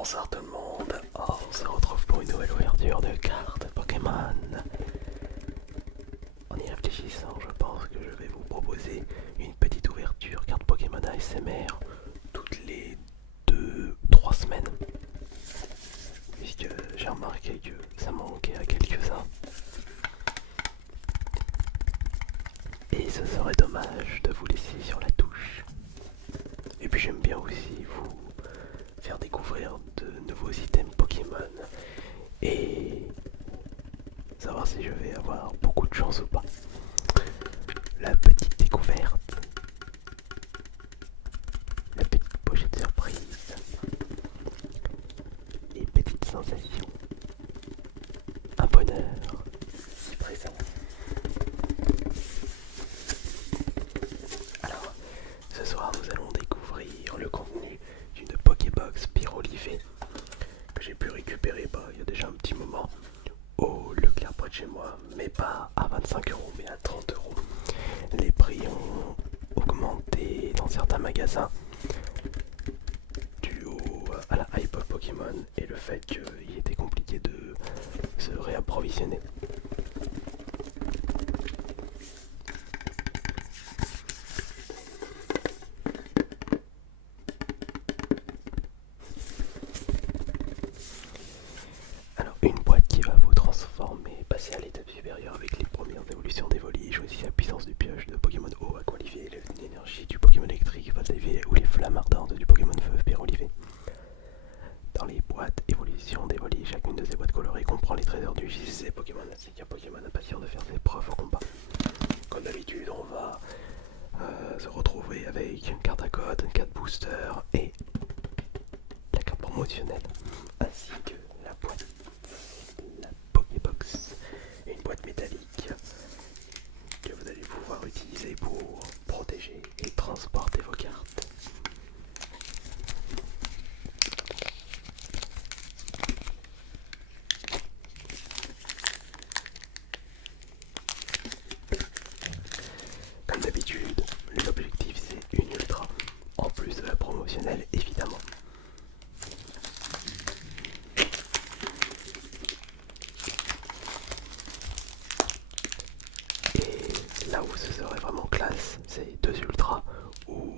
Bonsoir tout le monde, on se retrouve pour une nouvelle ouverture de cartes Pokémon. En y réfléchissant, je pense que je vais vous proposer une petite ouverture carte Pokémon ASMR toutes les 2-3 semaines. Puisque j'ai remarqué que ça manquait à quelques-uns. Et ce serait dommage de vous laisser sur la touche. Et puis j'aime bien aussi vous faire découvrir de nouveaux items Pokémon et savoir si je vais avoir beaucoup de chance ou pas. La petite découverte, la petite pochette surprise, les petites sensations, un bonheur si présent. Alors, ce soir nous allons découvrir le contenu d'une Pokébox pyrolivée que j'ai pu récupérer il y a déjà un petit moment au Leclerc près de chez moi, mais pas à 25 euros mais à 30 euros. Les prix ont augmenté dans certains magasins dû à la hype Pokémon et le fait qu'il était compliqué de se réapprovisionner. Alors une boîte qui va vous transformer, passer à l'étape supérieure avec les premières évolutions des voliges, choisissez la puissance du pioche de Pokémon eau, aqualivé, l'énergie du Pokémon électrique, Voltaivé ou les flammes ardentes du Pokémon feu, pyrolivé. Dans les boîtes évolution des voliges, chacune de ces boîtes colorées comprend les trésors du JCC Pokémon, ainsi qu'un Pokémon impatient de faire ses preuves au combat. Comme d'habitude, on va se retrouver avec une carte à code, une carte booster et la carte promotionnelle, ainsi que la boîte, la Pokébox, et une boîte métallique que vous allez pouvoir utiliser pour protéger et transporter vos cartes. Comme d'habitude, l'objectif c'est une ultra, en plus de la promotionnelle évidemment. Et là où ce serait vraiment classe, c'est deux ultras ou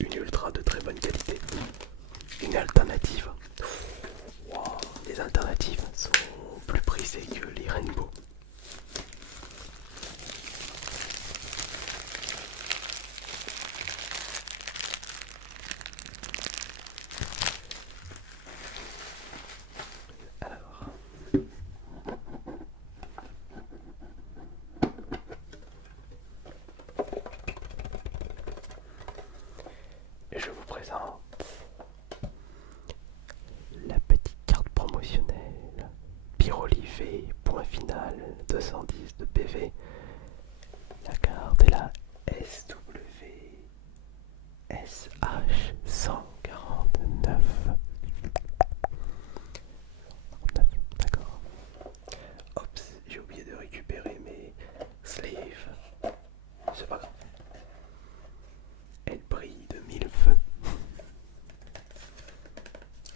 une ultra de très bonne qualité. Une alternative. Wow, les alternatives sont plus prisées que les Rainbow. Alors, je vous présente la petite carte promotionnelle pyrolivé, point final, 210 de PV. La carte est la SWSH 149. D'accord. Oups, j'ai oublié de récupérer mes sleeves. C'est pas grave. Elle brille de mille feux.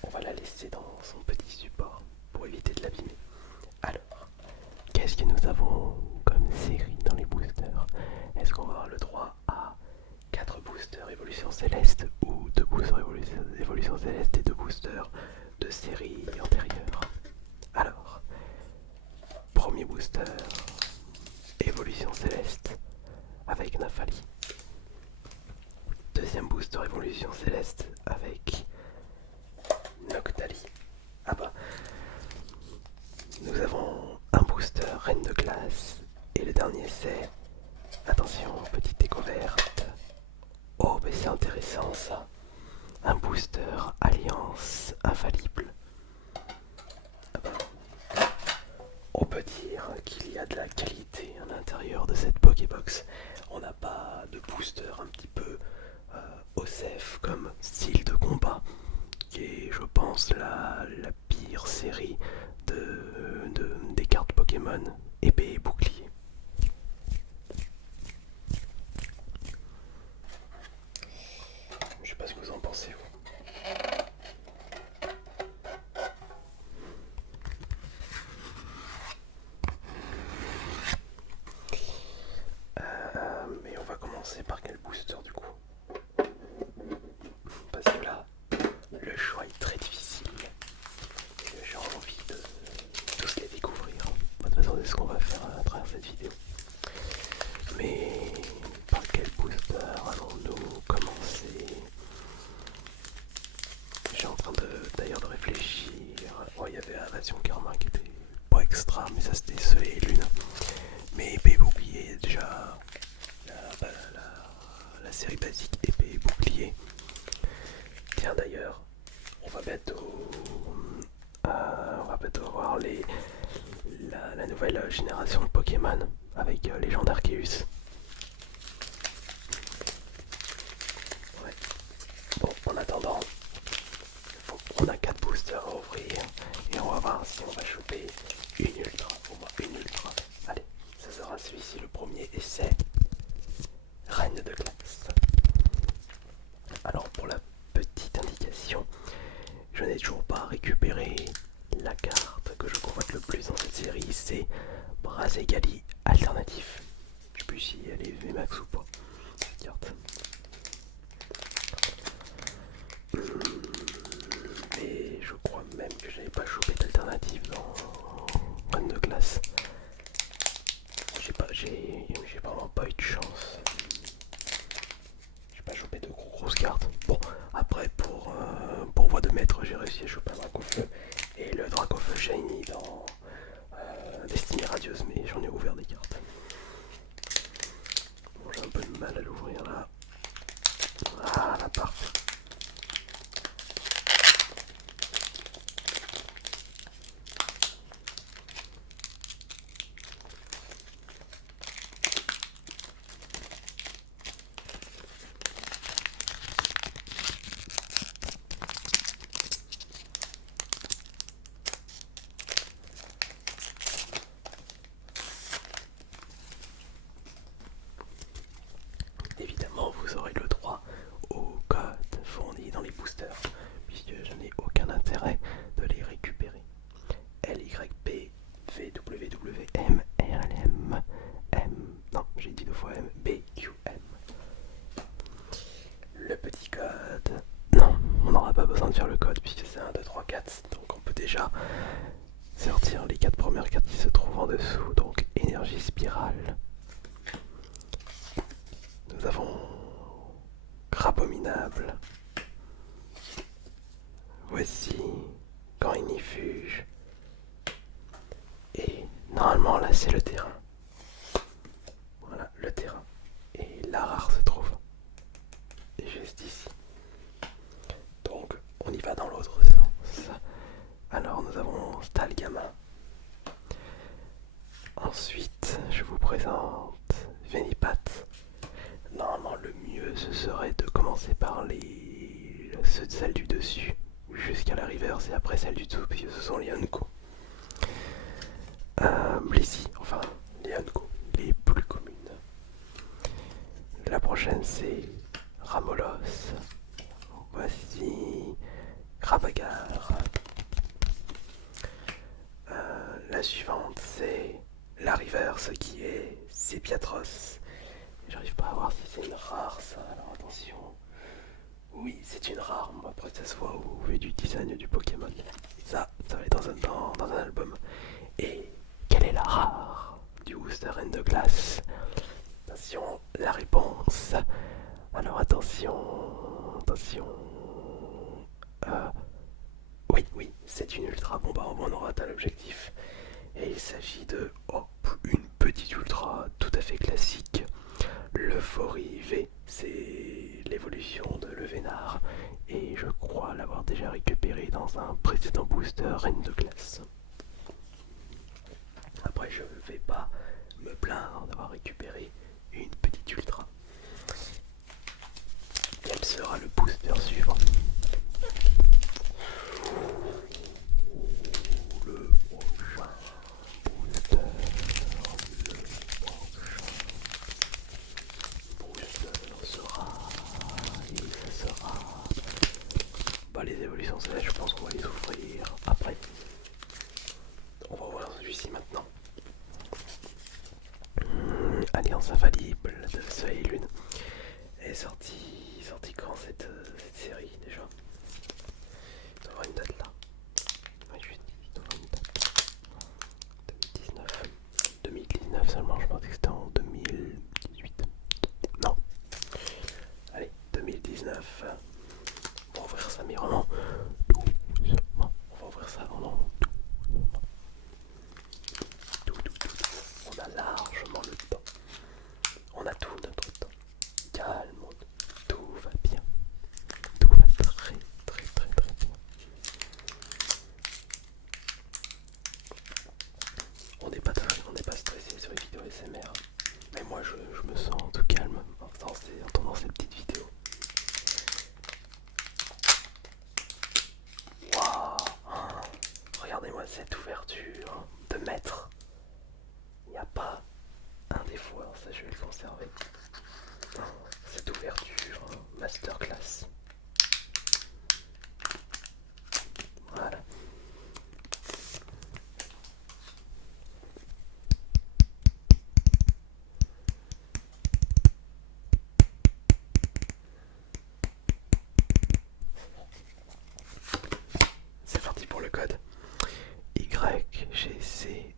On va la laisser dans son petit support pour éviter de l'abîmer. Alors, qu'est-ce que nous avons comme série dans les boosters? Est-ce qu'on va avoir le droit à 4 boosters évolution céleste ou 2 boosters évolution céleste et 2 boosters de série antérieure? Alors, premier booster évolution céleste avec Nafali. Deuxième booster évolution céleste avec Noctali. Ah bah, nous avons un booster Reine de glace et le dernier c'est, attention, petite découverte. Oh mais c'est intéressant ça. Un booster Alliance infaillible. Ah bah, on peut dire qu'il y a de la qualité à l'intérieur de cette Pokébox. On n'a pas de booster un petit peu OSEF comme style de combat, qui est je pense la pire série des cartes Pokémon épée et bouclier. Je sais pas ce que vous en pensez vous. fait Invasion Karma qui était pas extra, mais ça c'était Soleil et Lune. Mais épée et bouclier, déjà bah, la série basique épée et bouclier. Tiens d'ailleurs, on va bientôt avoir la nouvelle génération de Pokémon avec Légende Arceus. Ouais. Bon, en attendant, on a 4 boosters à ouvrir et on va voir si on va choper une ultra, au moins une ultra. Allez, ça sera celui-ci le premier essai. Reine de glace. Alors pour la petite indication, je n'ai toujours pas récupéré la carte que je convoite le plus dans cette série, c'est Brazegali alternatif. Je sais plus si elle est VMAX ou pas, cette carte. Et je crois même que j'avais pas chopé d'alternative dans Run de classe. J'ai vraiment pas eu de chance. J'ai pas chopé de grosses cartes. Bon, après pour voie de maître, j'ai réussi à choper un Dracofeu et le Dracofeu Shiny dans Destiny Radieuse, mais j'en ai ouvert des cartes. Bon, j'ai un peu de mal à l'ouvrir là. Ah, la parfait. Évidemment, vous aurez le droit aux codes fournis dans les boosters, puisque je n'ai aucun intérêt de les récupérer. LYP VWWM RLM M. Non, j'ai dit deux fois M. BQM. Le petit code. Non, on n'aura pas besoin de faire le code puisque c'est 1, 2, 3, 4. Donc on peut déjà sortir les 4 premières cartes qui se trouvent en dessous. Donc énergie spirale. Nous avons Crabominable. Voici Corinifuge. Et normalement là c'est le terrain. Voilà le terrain. Et la rare se trouve juste ici. Donc on y va dans l'autre sens. Alors nous avons Stalgama. Ensuite je vous présente Venipat. Normalement le mieux ce serait de commencer par celles du dessus jusqu'à la reverse et après celles du dessous puisque ce sont les Hanko. Blissey, enfin les Hanko, les plus communes. La prochaine c'est Ramolos. Voici Krabagar. La suivante c'est la reverse qui est Sepiatros. J'arrive pas à voir si c'est une rare ça, alors attention. Oui, c'est une rare, après ça se voit au vu du design du Pokémon. Ça va être dans un album. Et quelle est la rare du booster Reine de glace? Attention, la réponse. Alors attention. Oui, c'est une ultra. Bon bah on aura atteint l'objectif. Et il s'agit de une petite ultra tout à fait classique. L'Euphorie V, c'est l'évolution de Levénard. Et je crois l'avoir déjà récupéré dans un précédent booster Reine de glace. Après je ne vais pas me plaindre d'avoir récupéré une petite ultra. Quel sera le booster suivant? Le prochain booster sera... Et ça sera... Bah les évolutions celles-là je pense qu'on va les ouvrir après. On va voir celui-ci maintenant. Alliance cette ouverture de maître, il n'y a pas un défaut, alors ça je vais le conserver. Cette ouverture masterclass. Voilà. C'est parti pour le code. YGCRKRZJHT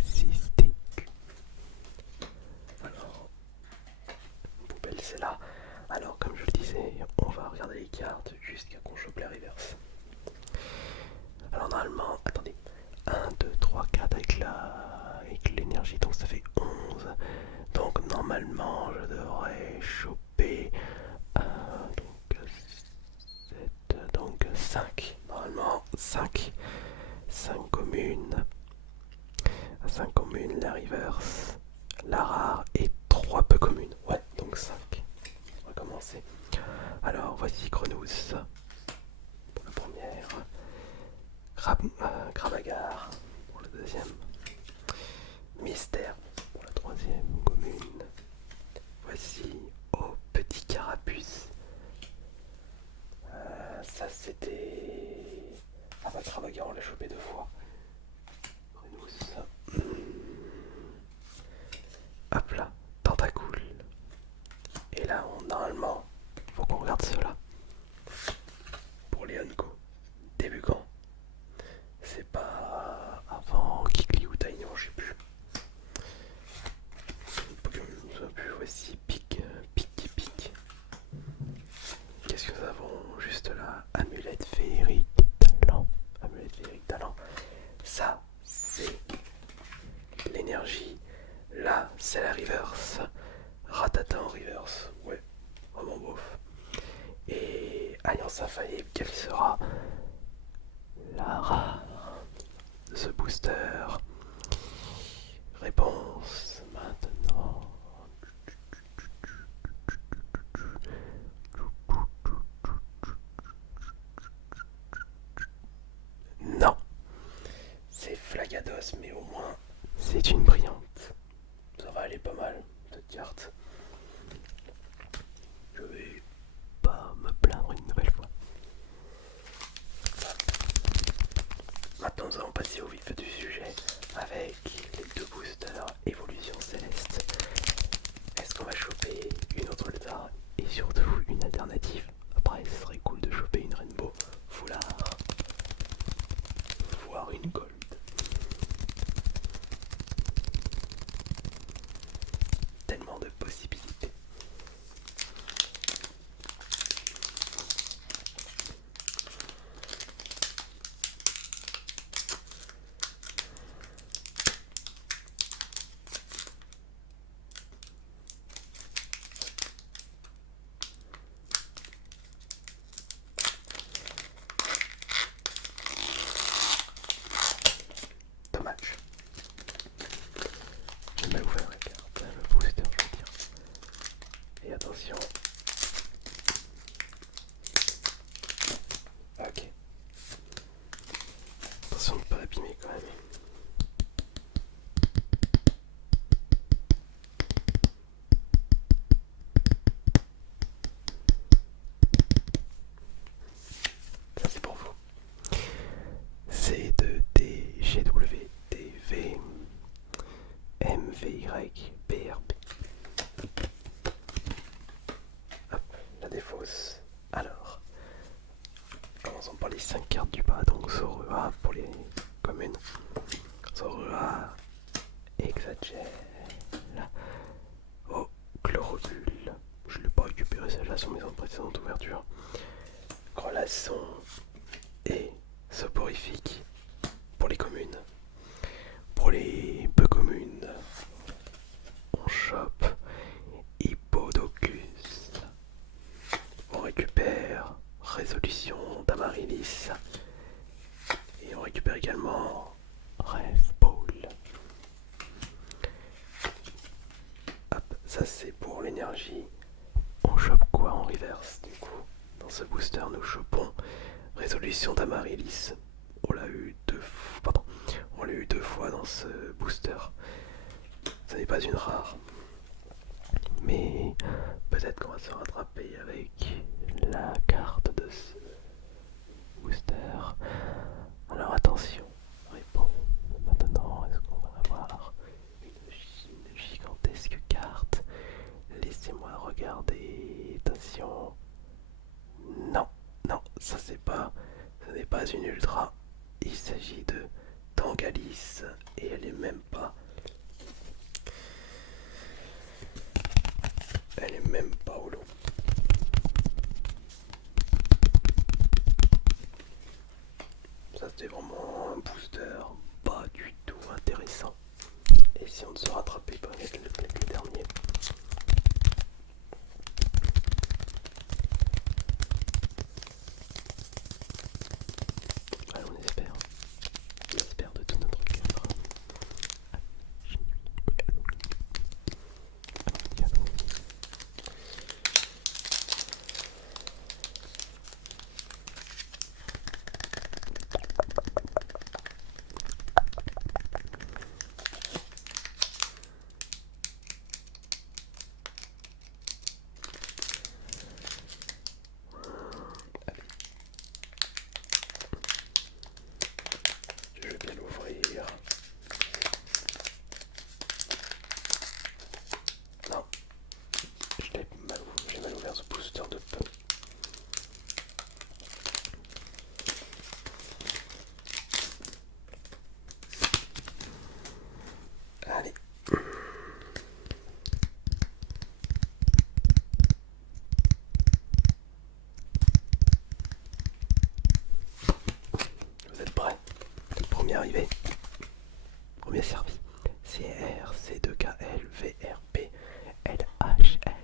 6TQ. Alors, poubelle c'est là. Alors comme je le disais, on va regarder les cartes jusqu'à qu'on chope la reverse. Alors normalement, attendez, 1, 2, 3, 4 avec l'énergie, donc ça fait 11. Donc normalement je devrais choper donc 7, donc 5. Normalement 5. 5 communes. 5 communes, la reverse, la rare et 3 peu communes. Ouais, donc 5. On va commencer. Alors voici Grenousse pour la première. Kramagar pour la deuxième. Mystère pour la troisième commune. Voici au petit carapuce. Ça c'était... Ah bah Kramagar on l'a chopé 2 fois. Grenousse. Hop là, tentacule. Et là normalement, faut qu'on regarde cela. Pour les Hanko, début quand c'est pas avant Kikli ou Taignon, je sais plus. Voici pique. Qu'est-ce que nous avons juste là? Amulette féerique talent. Amulette féerique talent. Ça, c'est l'énergie. Là, c'est la reverse. Ratata en reverse. Ouais, vraiment bof. Et Alliance infaillible, quelle sera la rare de ce booster? Réponse maintenant. Non, c'est Flagados, mais au moins c'est une brillante. Ça va aller pas mal cette carte. Je vais pas me plaindre une nouvelle fois. Maintenant nous allons passer au vif du sujet avec les 2 boosters évolution céleste. Est-ce qu'on va choper une autre Ultra et surtout une alternative? Après ce serait cool de choper une Rainbow Foulard, voire une Gold. Tellement de possibilités. Dommage. J'ai mal ouvert la carte, le booster je veux dire. Et attention. Ok. Attention de ne pas l'abîmer quand même. Ça c'est pour vous. C2D GW DV MVY BRB. Hop, la défausse. Alors, commençons par les 5 cartes du bas. Donc Zorua pour les communes. Zorua, Exagel. Oh, Chloropule. Je ne l'ai pas récupéré celle-là sur mes précédentes ouvertures. Grelasson et Soporifique pour les communes. Pour les peu communes, on chope Hippodocus. On récupère Résolution d'Amarilis. Et on récupère également Rêve Ball. Hop, ça c'est pour l'énergie. On chope quoi en reverse du coup? Dans ce booster nous chopons Résolution d'Amaryllis. On l'a eu pardon, on l'a eu 2 fois dans ce booster. Ce n'est pas une rare. Mais peut-être qu'on va se rattraper avec la carte de ce booster. Alors attention, réponds maintenant, est-ce qu'on va avoir une gigantesque carte? Laissez-moi regarder, attention. Non, non, ça c'est pas, ce n'est pas une ultra. Il s'agit de Tangalis et elle est même pas. Elle est même pas au lot. Ça c'était vraiment un booster pas du tout intéressant. Et si on ne se rattrapait pas avec le dernier. Allez, on espère. On espère de tout notre cœur. Je vais bien l'ouvrir. Non, j'ai mal ouvert ce booster de peu. Allez. Vous êtes prêts? Premier arrivé. Premier servi. CR, C2KL, VRP, LHL.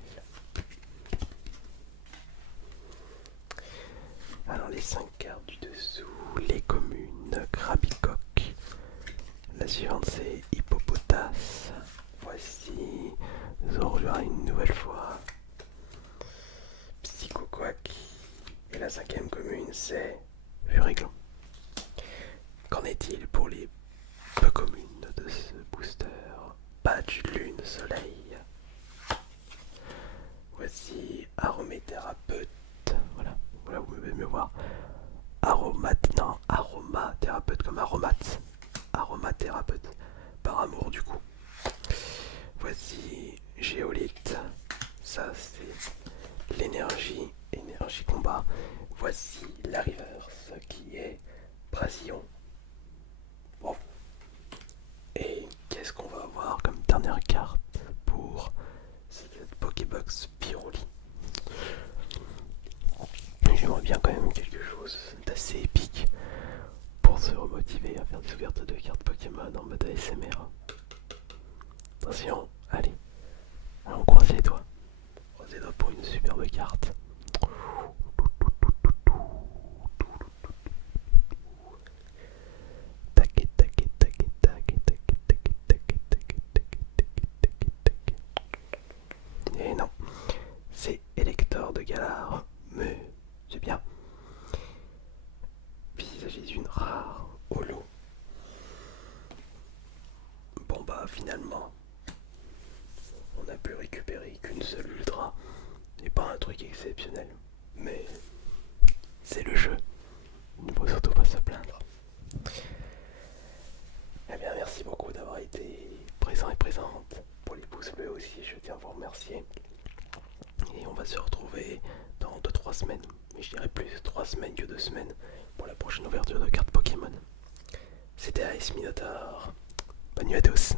Alors les 5 cartes du dessous, les communes, Krabicoque. La suivante c'est Hippopotas. Voici Zorua une nouvelle fois. Psychoquack. Et la 5e commune c'est Furiglan. Qu'en est-il pour les peu communes de ce booster? Badge, lune, soleil. Voici aromathérapeute. Voilà, voilà, vous pouvez mieux voir. Aromathérapeute comme aromate. Aromathérapeute. Par amour du coup. Voici géolite. Ça c'est l'énergie. Énergie combat. Voici la reverse qui est Brasillon. Bon. Et qu'est-ce qu'on va avoir comme dernière carte pour cette Pokébox Pyroli? J'aimerais bien quand même quelque chose d'assez épique pour se remotiver à faire des ouvertures de cartes Pokémon en mode ASMR. Attention, allez, on croise les doigts. Croise les doigts pour une superbe carte. Et non, c'est Elector de Galar, mais c'est bien. Puis il s'agit d'une rare holo. Bon bah finalement, on n'a pu récupérer qu'une seule ultra. Et pas un truc exceptionnel. Mais c'est le jeu. Il ne faut surtout pas se plaindre. Eh bien merci beaucoup d'avoir été présent et présente. Pour les pouces bleus aussi, je tiens à vous remercier. Et on va se retrouver dans 2-3 semaines. Mais je dirais plus 3 semaines que 2 semaines pour la prochaine ouverture de cartes Pokémon. C'était AS Minotaur. Bonne nuit à tous.